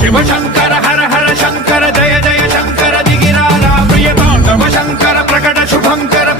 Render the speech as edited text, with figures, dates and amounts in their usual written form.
शिव शंकर हर हर शंकर जय जय शंकर दिगिराला प्रिय तांडव शंकर प्रकट शुभंकर